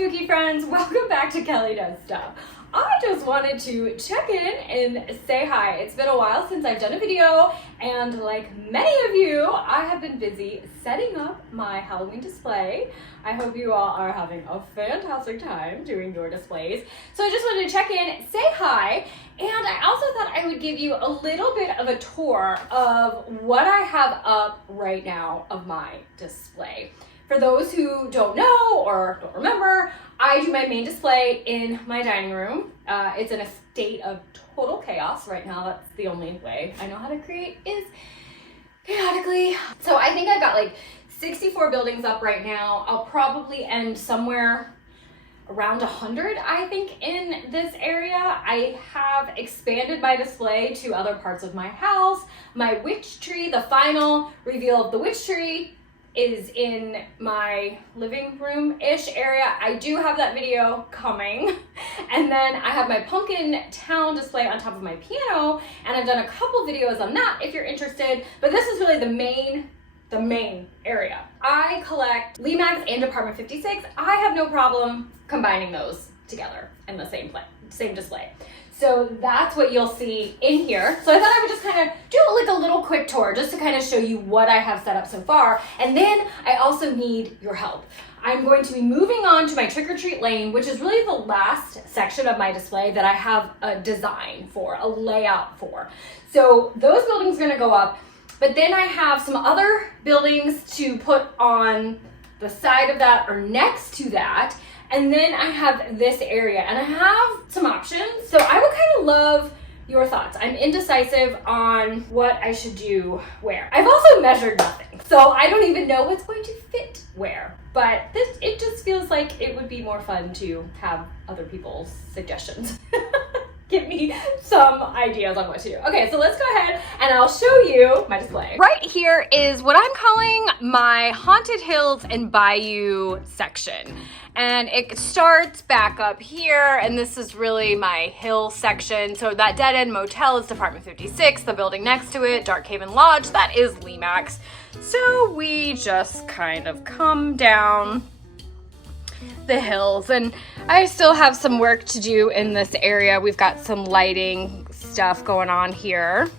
spooky friends, welcome back to Kelly Does Stuff. I just wanted to check in and say hi. It's been a while since I've done a video, and like many of you, I have been busy setting up my Halloween display. I hope you all are having a fantastic time doing your displays. So I just wanted to check in, say hi, and I also thought I would give you a little bit of a tour of what I have up right now of my display. For those who don't know or don't remember, I do my main display in my dining room. It's in a state of total chaos right now. That's the only way I know how to create is chaotically. So I think I've got like 64 buildings up right now. I'll probably end somewhere around 100, I think, in this area. I have expanded my display to other parts of my house. My witch tree, the final reveal of the witch tree, is in my living room-ish area. I do have that video coming. And then I have my pumpkin town display on top of my piano, and I've done a couple videos on that if you're interested, but this is really the main area. I collect Limax and Department 56. I have no problem combining those together in the same display. So that's what you'll see in here. So I thought I would just kind of do like a little quick tour just to kind of show you what I have set up so far. And then I also need your help. I'm going to be moving on to my trick or treat lane, which is really the last section of my display that I have a design for, a layout for. So those buildings are gonna go up, but then I have some other buildings to put on the side of that or next to that. And then I have this area, and I have some options. So I would kind of love your thoughts. I'm indecisive on what I should do where. I've also measured nothing, so I don't even know what's going to fit where. But it just feels like it would be more fun to have other people's suggestions. Give me some ideas on what to do. Okay, so let's go ahead and I'll show you my display. Right here is what I'm calling my Haunted Hills and Bayou section. And it starts back up here, and this is really my hill section. So that dead end motel is Department 56, the building next to it, Dark Haven Lodge, that is Limax. So we just kind of come down the hills, and I still have some work to do in this area. We've got some lighting stuff going on here.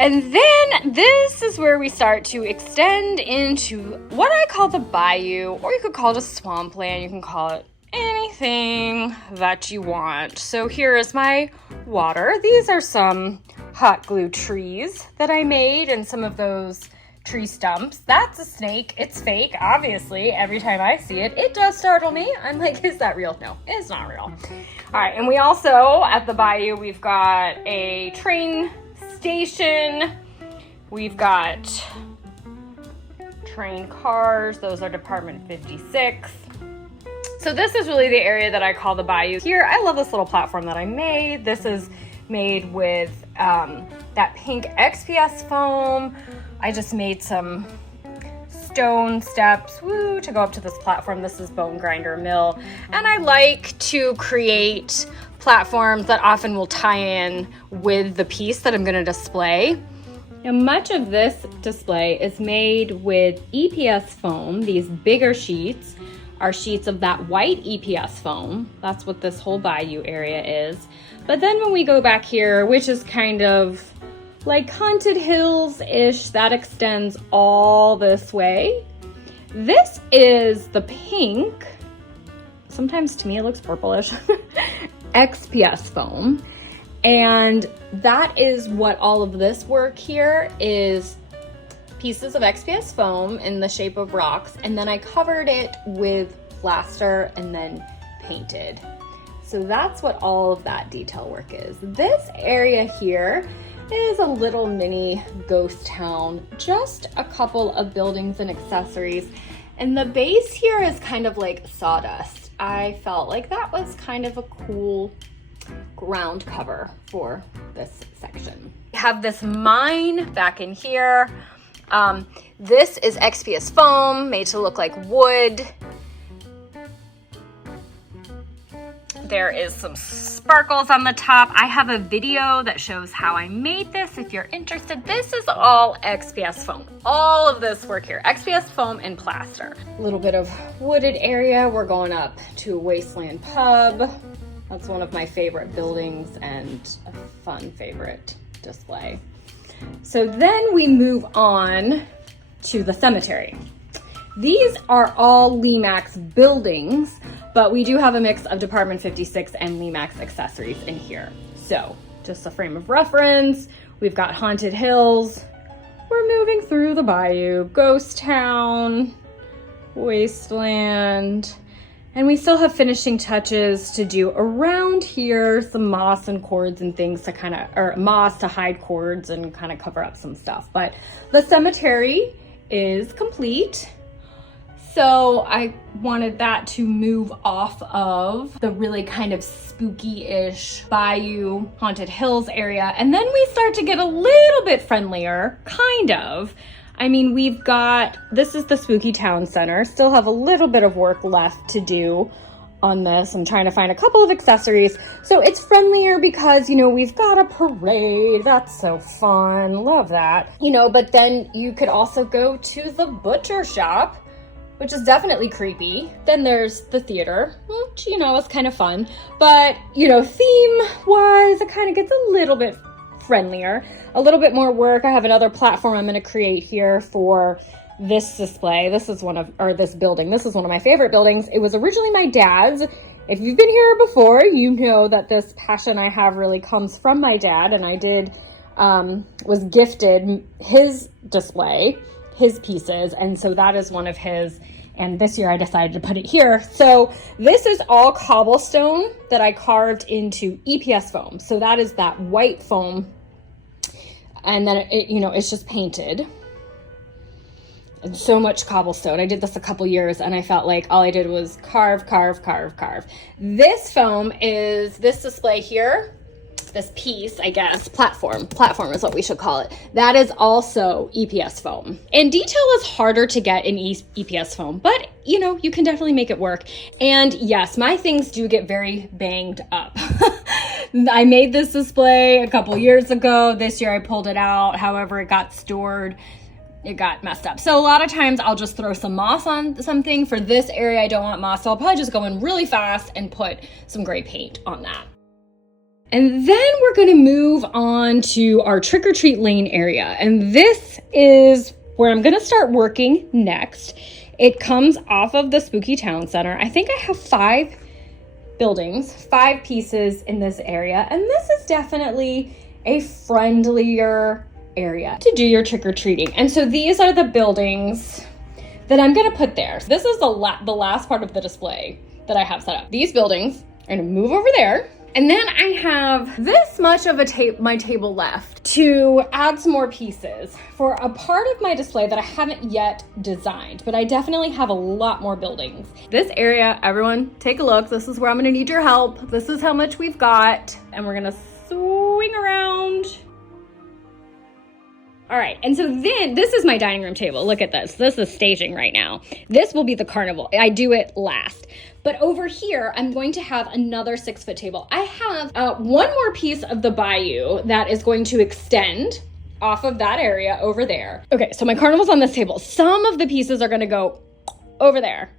And then this is where we start to extend into what I call the bayou, or you could call it a swampland. You can call it anything that you want. So here is my water. These are some hot glue trees that I made, and some of those tree stumps. That's a snake. It's fake, obviously. Every time I see it, it does startle me. I'm like, is that real? No, it's not real. All right, and we also, at the bayou, we've got a train station. We've got train cars. Those are Department 56. So this is really the area that I call the bayou. Here, I love this little platform that I made. This is made with that pink XPS foam. I just made some stone steps, to go up to this platform. This is Bone Grinder Mill. And I like to create platforms that often will tie in with the piece that I'm gonna display. Now, much of this display is made with EPS foam. These bigger sheets are sheets of that white EPS foam. That's what this whole bayou area is. But then when we go back here, which is kind of like Haunted Hills-ish, that extends all this way. This is the pink, sometimes to me it looks purplish, XPS foam. And that is what all of this work here is, pieces of XPS foam in the shape of rocks, and then I covered it with plaster and then painted. So that's what all of that detail work is. This area here is a little mini ghost town, just a couple of buildings and accessories. And the base here is kind of like sawdust. I felt like that was kind of a cool ground cover for this section. We have this mine back in here. This is XPS foam made to look like wood. there is some sparkles on the top. I have a video that shows how I made this if you're interested. This is all XPS foam. All of this work here, XPS foam and plaster. A little bit of wooded area. We're going up to Wasteland Pub. That's one of my favorite buildings and a fun favorite display. So then we move on to the cemetery. These are all Lemax buildings, but we do have a mix of Department 56 and Lemax accessories in here. So just a frame of reference, we've got Haunted Hills, we're moving through the bayou, Ghost Town, Wasteland, and we still have finishing touches to do around here, some moss and cords and things to kind of, or moss to hide cords and kind of cover up some stuff. But the cemetery is complete. So I wanted that to move off of the really kind of spooky-ish Bayou Haunted Hills area. And then we start to get a little bit friendlier, kind of. I mean, we've got, this is the Spooky Town Center. Still have a little bit of work left to do on this. I'm trying to find a couple of accessories. So it's friendlier because, you know, we've got a parade. That's so fun. Love that. You know, but then you could also go to the butcher shop, which is definitely creepy. Then there's the theater, which, you know, is kind of fun. But, you know, theme-wise, it kind of gets a little bit friendlier, a little bit more work. I have another platform I'm going to create here for this display. This is this building. This is one of my favorite buildings. It was originally my dad's. If you've been here before, you know that this passion I have really comes from my dad, and I was gifted his display, his pieces, and so that is one of his, and this year I decided to put it here. So this is all cobblestone that I carved into EPS foam. So that is that white foam, and then it, you know, it's just painted. And so much cobblestone. I did this a couple years and I felt like all I did was carve. This foam is this display here. This piece, I guess, platform is what we should call it. That is also EPS foam. And detail is harder to get in EPS foam, but you know, you can definitely make it work. And yes, my things do get very banged up. I made this display a couple years ago. This year I pulled it out. However, it got stored. It got messed up. So a lot of times I'll just throw some moss on something. For this area, I don't want moss, so I'll probably just go in really fast and put some gray paint on that. And then we're gonna move on to our trick or treat lane area. And this is where I'm gonna start working next. It comes off of the Spooky Town Center. I think I have 5 buildings, 5 pieces in this area. And this is definitely a friendlier area to do your trick or treating. And so these are the buildings that I'm gonna put there. So this is the last part of the display that I have set up. These buildings are gonna move over there. And then I have this much of my table left to add some more pieces for a part of my display that I haven't yet designed, but I definitely have a lot more buildings. This area, everyone, take a look. This is where I'm gonna need your help. This is how much we've got, and we're gonna swing around. All right, and so then this is my dining room table. Look at this. This is staging right now. This will be the carnival. I do it last. But over here, I'm going to have another 6-foot table. I have one more piece of the bayou that is going to extend off of that area over there. Okay, so my carnival's on this table. Some of the pieces are gonna go over there,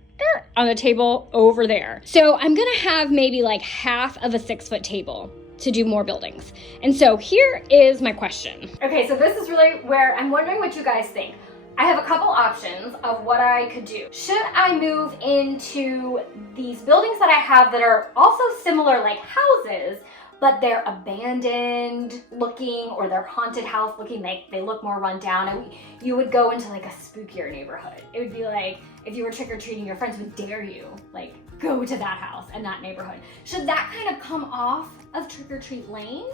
on the table over there. So I'm gonna have maybe like half of a 6-foot table to do more buildings. And so here is my question. Okay, so this is really where I'm wondering what you guys think. I have a couple options of what I could do. Should I move into these buildings that I have that are also similar like houses, but they're abandoned looking, or they're haunted house looking, like they look more run down, and you would go into like a spookier neighborhood. It would be like if you were trick-or-treating, your friends would dare you, like, go to that house and that neighborhood. Should that kind of come off of Trick-or-Treat Lane?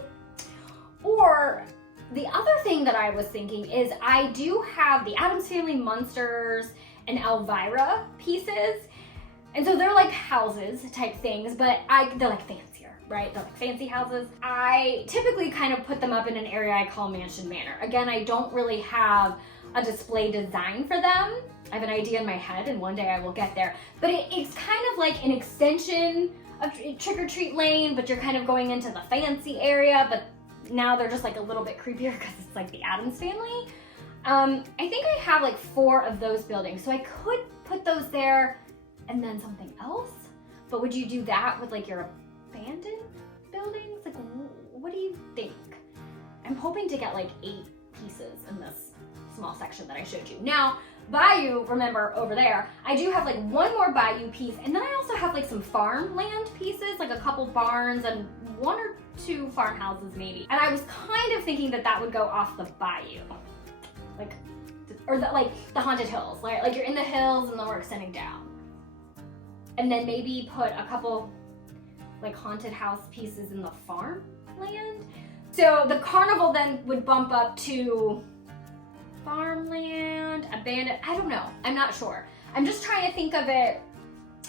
Or the other thing that I was thinking is I do have the Addams Family Monsters and Elvira pieces. And so they're like houses type things, but they're like fancier, right? They're like fancy houses. I typically kind of put them up in an area I call Mansion Manor. Again, I don't really have a display design for them. I have an idea in my head and one day I will get there. But it's kind of like an extension a trick-or-treat lane, but you're kind of going into the fancy area, but now they're just like a little bit creepier because it's like the Addams Family. I think I have like 4 of those buildings, so I could put those there and then something else. But would you do that with like your abandoned buildings? Like, what do you think? I'm hoping to get like 8 pieces in this small section that I showed you. Now, Bayou, remember over there, I do have like 1 more Bayou piece, and then I also have like some farmland pieces, like a couple barns and 1 or 2 farmhouses maybe. And I was kind of thinking that that would go off the Bayou. Like, or like the haunted hills, right? Like you're in the hills and then we're extending down. And then maybe put a couple like haunted house pieces in the farmland. So the carnival then would bump up to farmland, abandoned, I don't know. I'm not sure. I'm just trying to think of it.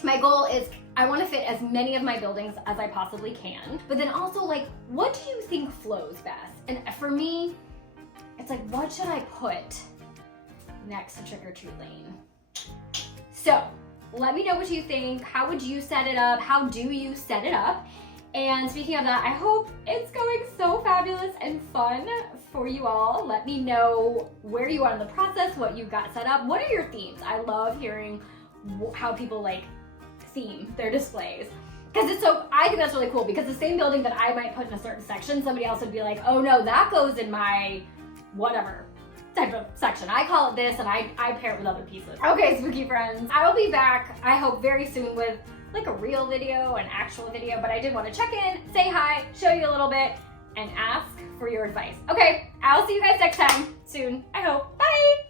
My goal is I want to fit as many of my buildings as I possibly can. But then also like, what do you think flows best? And for me, it's like, what should I put next to Trick or Treat Lane? So let me know what you think. How would you set it up? How do you set it up? And speaking of that, I hope it's going so fabulous and fun for you all. Let me know where you are in the process, what you got set up. What are your themes? I love hearing how people like theme their displays. Because it's so, I think that's really cool because the same building that I might put in a certain section, somebody else would be like, oh no, that goes in my whatever type of section. I call it this and I pair it with other pieces. Okay, spooky friends, I will be back, I hope very soon with like a real video, an actual video, but I did want to check in, say hi, show you a little bit, and ask for your advice. Okay, I'll see you guys next time, soon, I hope. Bye!